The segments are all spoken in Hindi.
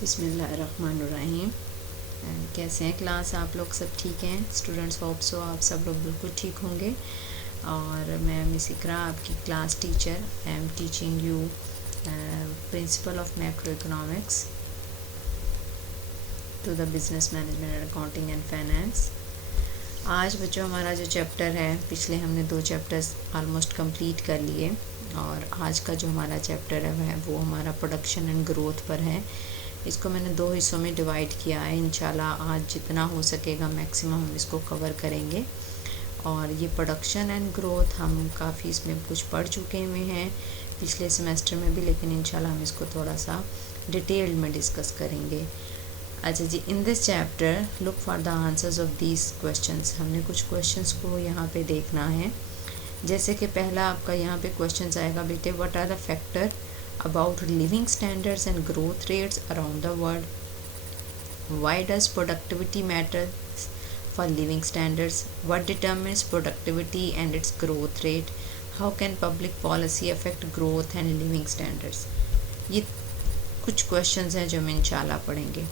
बिस्मिल्लाहिर्रहमानिर्रहीम। कैसे हैं क्लास? आप लोग सब ठीक हैं? स्टूडेंट्स होप सो आप सब लोग बिल्कुल ठीक होंगे। और मैं मिस इकरा, आपकी class teacher, I am teaching you principle of macro economics to the business management and accounting and finance. आज बच्चों हमारा जो चैप्टर है, पिछले हमने 2 चैप्टर्स ऑलमोस्ट कंप्लीट कर लिए और आज का जो हमारा चैप्टर है वो हमारा प्रोडक्शन एंड ग्रोथ पर है। इसको मैंने 2 हिस्सों में डिवाइड किया है। इंशाल्लाह आज जितना हो सकेगा मैक्सिमम हम इसको कवर करेंगे। और ये प्रोडक्शन एंड ग्रोथ हम काफ़ी इसमें कुछ पढ़ चुके हुए हैं पिछले सेमेस्टर में भी, लेकिन इंशाल्लाह हम इसको थोड़ा सा डिटेल्ड में डिस्कस करेंगे। अच्छा जी, in this chapter look for the answers of these questions. हमने कुछ क्वेश्चंस को यहाँ पे देखना है। जैसे कि पहला आपका यहाँ पे क्वेश्चन आएगा, बेटे what are the factor about living standards and growth rates around the world? Why does productivity matter for living standards? What determines productivity and its growth rate? How can public policy affect growth and living standards? ये कुछ क्वेश्चंस हैं जो हम इंशाल्लाह पढ़ेंगे।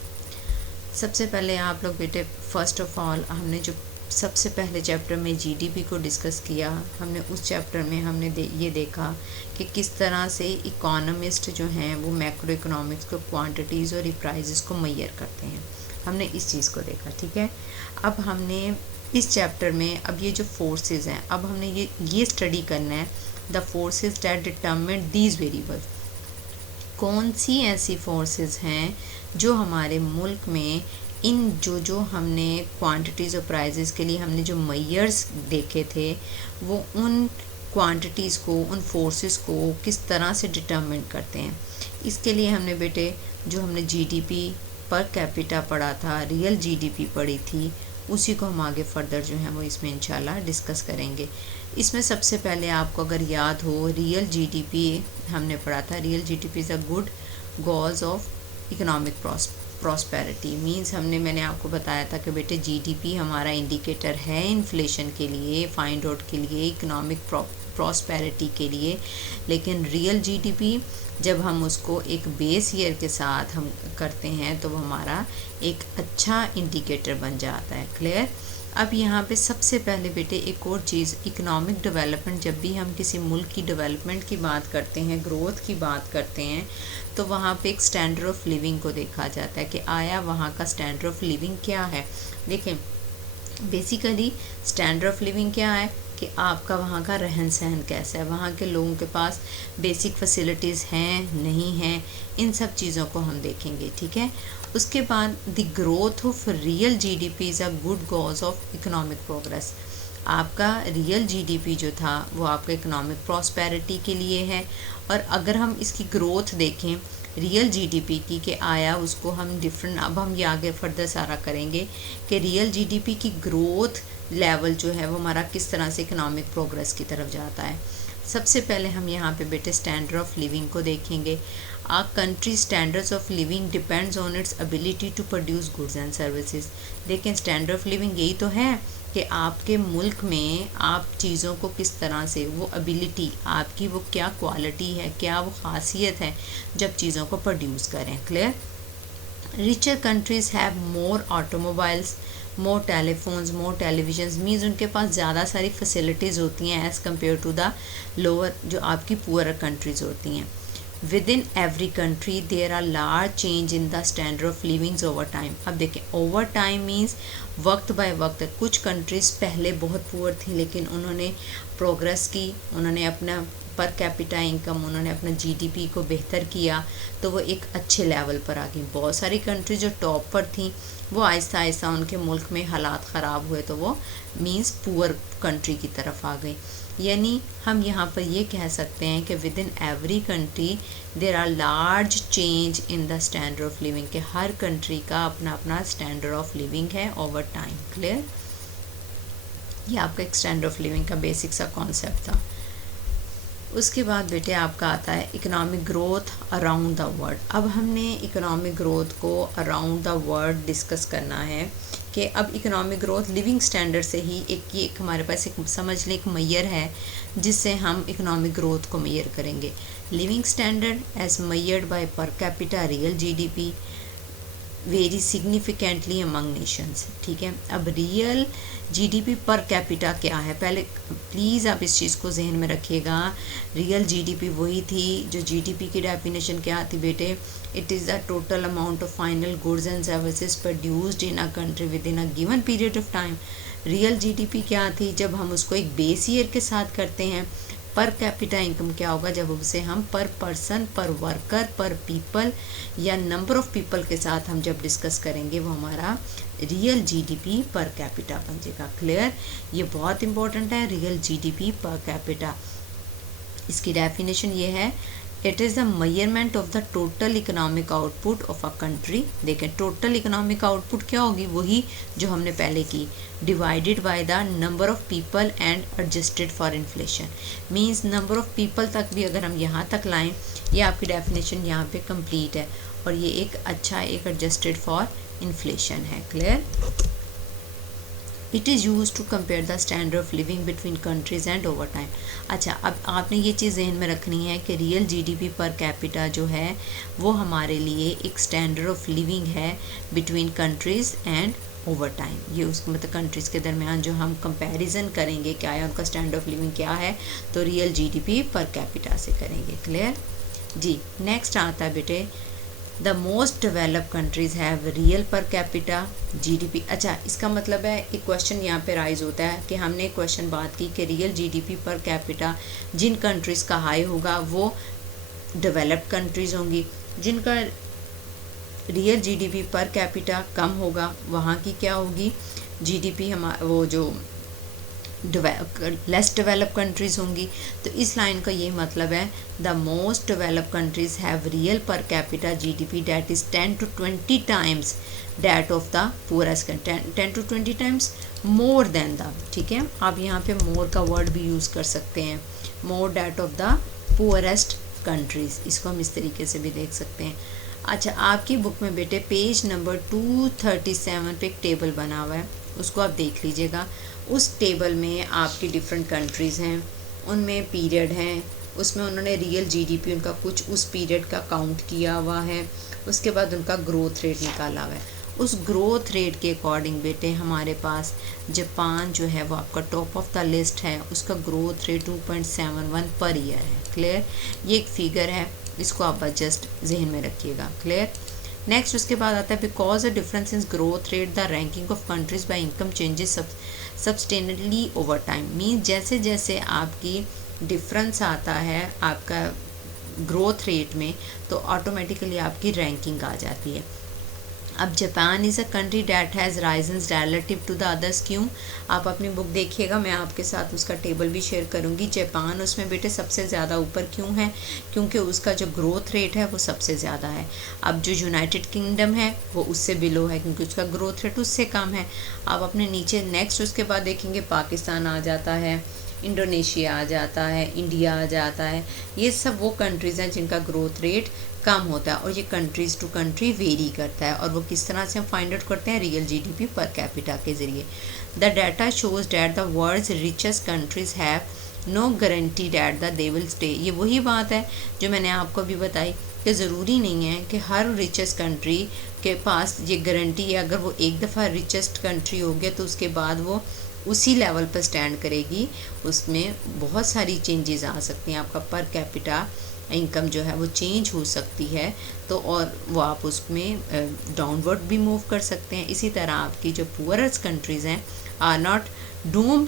सबसे पहले आप लोग बेटे, फर्स्ट ऑफ ऑल हमने जो सबसे पहले चैप्टर में जीडीपी को डिस्कस किया, हमने उस चैप्टर में हमने ये देखा कि किस तरह से इकोनॉमिस्ट जो हैं वो मैक्रो इकोनॉमिक्स को, क्वांटिटीज़ और प्राइजेस को मेजर करते हैं। हमने इस चीज़ को देखा, ठीक है। अब हमने इस चैप्टर में अब ये जो फोर्सेस हैं, अब हमने ये स्टडी करना है, the forces that determine these variables. कौन सी ऐसी फोर्सेस हैं जो हमारे मुल्क में इन जो हमने क्वांटिटीज़ और प्राइजेस के लिए हमने जो मेजर्स देखे थे, वो उन क्वांटिटीज़ को, उन फोर्सेस को किस तरह से डिटरमिन करते हैं। इसके लिए हमने बेटे जो हमने जीडीपी पर कैपिटा पढ़ा था, रियल जीडीपी पढ़ी थी, उसी को हम आगे फर्दर जो है वो इसमें इंशाल्लाह डिस्कस करेंगे। इसमें सबसे पहले आपको अगर याद हो, रियल जीडीपी हमने पढ़ा था। Real GDP is a good gauge of economic prosperity. Means मैंने आपको बताया था कि बेटे जीडीपी हमारा इंडिकेटर है इन्फ्लेशन के लिए, फाइंड आउट के लिए, इकोनॉमिक प्रॉस्पेरिटी के लिए। लेकिन रियल जीडीपी जब हम उसको एक बेस ईयर के साथ हम करते हैं तो वो हमारा एक अच्छा इंडिकेटर बन जाता है। क्लियर? अब यहाँ पे सबसे पहले बेटे एक और चीज़, इकोनॉमिक डेवलपमेंट, जब भी हम किसी मुल्क की डेवलपमेंट की बात करते हैं, ग्रोथ की बात करते हैं, तो वहाँ पे एक स्टैंडर्ड ऑफ लिविंग को देखा जाता है कि आया वहाँ का स्टैंडर्ड ऑफ लिविंग क्या है। देखें, बेसिकली स्टैंडर्ड ऑफ लिविंग क्या है कि आपका वहाँ का रहन सहन कैसा है, वहाँ के लोगों के पास बेसिक फैसिलिटीज़ हैं नहीं हैं, इन सब चीज़ों को हम देखेंगे, ठीक है। उसके बाद the growth of real GDP is a good cause of economic progress. आपका रियल जीडीपी जो था वो आपका इकोनॉमिक प्रॉस्पेरिटी के लिए है। और अगर हम इसकी ग्रोथ देखें रियल जीडीपी की कि आया उसको हम डिफरेंट, अब हम ये आगे फर्दर सारा करेंगे कि रियल जीडीपी की ग्रोथ लेवल जो है वो हमारा किस तरह से इकोनॉमिक प्रोग्रेस की तरफ जाता है। सबसे पहले हम यहाँ पे बेटे स्टैंडर्ड ऑफ लिविंग को देखेंगे। A country standards of living depends on its ability to produce goods and services. देखें, स्टैंडर्ड ऑफ लिविंग यही तो है कि आपके मुल्क में आप चीज़ों को किस तरह से, वो एबिलिटी आपकी, वो क्या क्वालिटी है, क्या वो खासियत है जब चीज़ों को प्रोड्यूस करें। Clear? Richer countries have more automobiles, more telephones, more televisions. Means उनके पास ज़्यादा सारी फैसिलिटीज़ होती हैं as compare to the lower जो आपकी पुअर कंट्रीज़ होती हैं। Within every country there are large change in the standard of livings over time. अब देखें, ओवर टाइम मीन्स वक्त बाय वक्त। कुछ कंट्रीज़ पहले बहुत पुअर थी लेकिन उन्होंने प्रोग्रेस की, उन्होंने अपना पर कैपिटा इनकम, उन्होंने अपना जीडीपी को बेहतर किया तो वो एक अच्छे लेवल पर आ गई। बहुत सारी कंट्री जो टॉप पर थी वो आहिस्ता आहिस्ता उनके मुल्क में हालात ख़राब हुए तो वो मीन्स पुअर कंट्री की तरफ आ गई। यानी हम यहाँ पर ये कह सकते हैं कि within every country there are large change in the standard of living, के हर कंट्री का अपना अपना स्टैंडर्ड ऑफ लिविंग है ओवर टाइम। क्लियर? ये आपका एक स्टैंडर्ड ऑफ लिविंग का बेसिक सा कॉन्सेप्ट था। उसके बाद बेटे आपका आता है economic growth around the world. अब हमने इकोनॉमिक ग्रोथ को अराउंड द वर्ल्ड डिस्कस करना है कि अब इकोनॉमिक ग्रोथ लिविंग स्टैंडर्ड से ही एक हमारे पास एक समझ लें एक मेजर है जिससे हम इकोनॉमिक ग्रोथ को मेजर करेंगे। Living standard as measured by per capita real GDP, very significantly among nations. ठीक है, अब रियल जीडीपी पर कैपिटा क्या है, पहले प्लीज़ आप इस चीज़ को जहन में रखिएगा। रियल जीडीपी वही थी जो जीडीपी की डेफिनेशन क्या थी बेटे, it is the total amount of final goods and services produced in a country with in a given period of time. Real GDP क्या थी, जब हम उसको एक बेस ईयर के साथ करते हैं। पर कैपिटा इनकम क्या होगा, जब उसे हम पर पर्सन, पर वर्कर, पर पीपल या नंबर ऑफ पीपल के साथ हम जब डिस्कस करेंगे, वो हमारा रियल जीडीपी पर कैपिटा बन जाएगा। क्लियर, ये बहुत इंपॉर्टेंट है, रियल जीडीपी पर कैपिटा। इसकी डेफिनेशन ये है, it is the measurement of the total economic output of a country. देखें, टोटल इकोनॉमिक आउटपुट क्या होगी, वही जो हमने पहले की, divided by the number of people and adjusted for inflation. Means number of people तक भी अगर हम यहाँ तक लाएं, ये आपकी डेफिनेशन यहाँ पे कंप्लीट है, और ये एक अच्छा एक एडजस्टेड फॉर इन्फ्लेशन है। Clear, it is use to compare the standard of living between countries and over time. अच्छा, अब आपने ये चीज़ जहन में रखनी है कि रियल जीडीपी पर कैपिटा जो है वो हमारे लिए एक स्टैंडर्ड ऑफ लिविंग है between countries and over time. ये उसको मतलब कंट्रीज़ के दरमियान जो हम कंपैरिजन करेंगे क्या है उनका स्टैंडर्ड ऑफ लिविंग क्या है, तो रियल जीडीपी पर कैपिटा से करेंगे। क्लियर जी। नेक्स्ट आता है बेटे, the most developed countries have real per capita GDP. अच्छा, इसका मतलब है एक क्वेश्चन यहाँ पे राइज होता है कि हमने एक क्वेश्चन बात की कि रियल जीडीपी पर कैपिटा जिन कंट्रीज़ का हाई होगा वो डेवलप्ड कंट्रीज़ होंगी, जिनका रियल जीडीपी पर कैपिटा कम होगा वहाँ की क्या होगी जीडीपी, वो जो लेस डेवलप कंट्रीज होंगी। तो इस लाइन का ये मतलब है, the most develop countries have real per capita GDP that is 10 to 20 times that of the poorest, 10 to 20 times more than the. ठीक है, आप यहाँ पे मोर का वर्ड भी यूज़ कर सकते हैं, more that of the poorest countries, इसको हम इस तरीके से भी देख सकते हैं। अच्छा, आपकी बुक में बेटे पेज नंबर 237 पे एक टेबल बना हुआ है, उसको आप देख लीजिएगा। उस टेबल में आपकी डिफरेंट कंट्रीज़ हैं, उनमें पीरियड हैं, उसमें उन्होंने रियल जीडीपी उनका कुछ उस पीरियड का काउंट किया हुआ है, उसके बाद उनका ग्रोथ रेट निकाला हुआ है। उस ग्रोथ रेट के अकॉर्डिंग बेटे हमारे पास जापान जो है वो आपका टॉप ऑफ द लिस्ट है, उसका ग्रोथ रेट 2.71 पर ईयर है। क्लियर, ये एक फिगर है, इसको आप जस्ट जहन में रखिएगा। क्लियर, नेक्स्ट उसके बाद आता है, because a difference in growth rate the ranking of countries by income changes substantially over time. Mean जैसे जैसे आपकी डिफरेंस आता है आपका ग्रोथ रेट में, तो ऑटोमेटिकली आपकी रैंकिंग आ जाती है। अब Japan is a country that has risen relative to the others. क्यों, आप अपनी बुक देखिएगा, मैं आपके साथ उसका टेबल भी शेयर करूंगी। जापान उसमें बेटे सबसे ज़्यादा ऊपर क्यों है, क्योंकि उसका जो ग्रोथ रेट है वो सबसे ज़्यादा है। अब जो यूनाइटेड किंगडम है वो उससे बिलो है क्योंकि उसका ग्रोथ रेट उससे कम है। आप अपने नीचे नेक्स्ट उसके बाद देखेंगे पाकिस्तान आ जाता है, इंडोनेशिया आ जाता है, इंडिया आ जाता है। ये सब वो कंट्रीज़ हैं जिनका ग्रोथ रेट कम होता है, और ये कंट्रीज़ टू कंट्री वेरी करता है। और वो किस तरह से हम फाइंड आउट करते हैं, रियल जीडीपी पर कैपिटा के ज़रिए। The data shows that the world's richest countries have no guarantee that the they will stay. ये वही बात है जो मैंने आपको भी बताई कि ज़रूरी नहीं है कि हर रिचेस्ट कंट्री के पास ये गारंटी है, अगर वो एक दफ़ा रिचेस्ट कंट्री हो गया तो उसके बाद वो उसी लेवल पर स्टैंड करेगी। उसमें बहुत सारी चेंजेस आ सकती हैं, आपका पर कैपिटा इनकम जो है वो चेंज हो सकती है, तो और वो आप उसमें डाउनवर्ड भी मूव कर सकते हैं। इसी तरह आपकी जो पुअरेस्ट कंट्रीज़ हैं are not doomed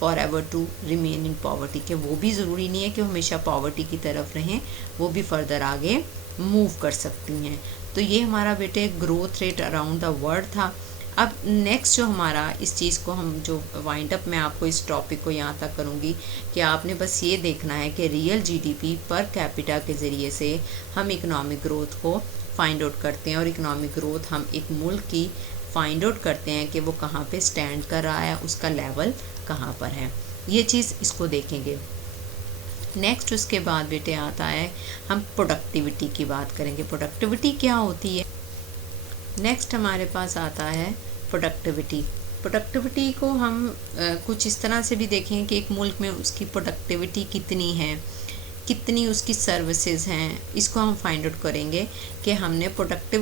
forever to remain in poverty, के वो भी ज़रूरी नहीं है कि हमेशा पॉवर्टी की तरफ रहें, वो भी फर्दर आगे मूव कर सकती हैं। तो ये हमारा बेटे growth rate around the world था। अब नेक्स्ट जो हमारा इस चीज़ को हम जो वाइंड अप मैं आपको इस टॉपिक को यहाँ तक करूँगी कि आपने बस ये देखना है कि रियल जीडीपी पर कैपिटा के ज़रिए से हम इकोनॉमिक ग्रोथ को फाइंड आउट करते हैं, और इकोनॉमिक ग्रोथ हम एक मुल्क की फाइंड आउट करते हैं कि वो कहाँ पे स्टैंड कर रहा है, उसका लेवल कहाँ पर है। ये चीज़ इसको देखेंगे। नेक्स्ट उसके बाद बेटे आता है, हम प्रोडक्टिविटी की बात करेंगे। प्रोडक्टिविटी क्या होती है, नेक्स्ट हमारे पास आता है प्रोडक्टिविटी। प्रोडक्टिविटी को हम कुछ इस तरह से भी देखें कि एक मुल्क में उसकी प्रोडक्टिविटी कितनी है, कितनी उसकी सर्विसेज हैं, इसको हम फाइंड आउट करेंगे कि हमने प्रोडक्टिव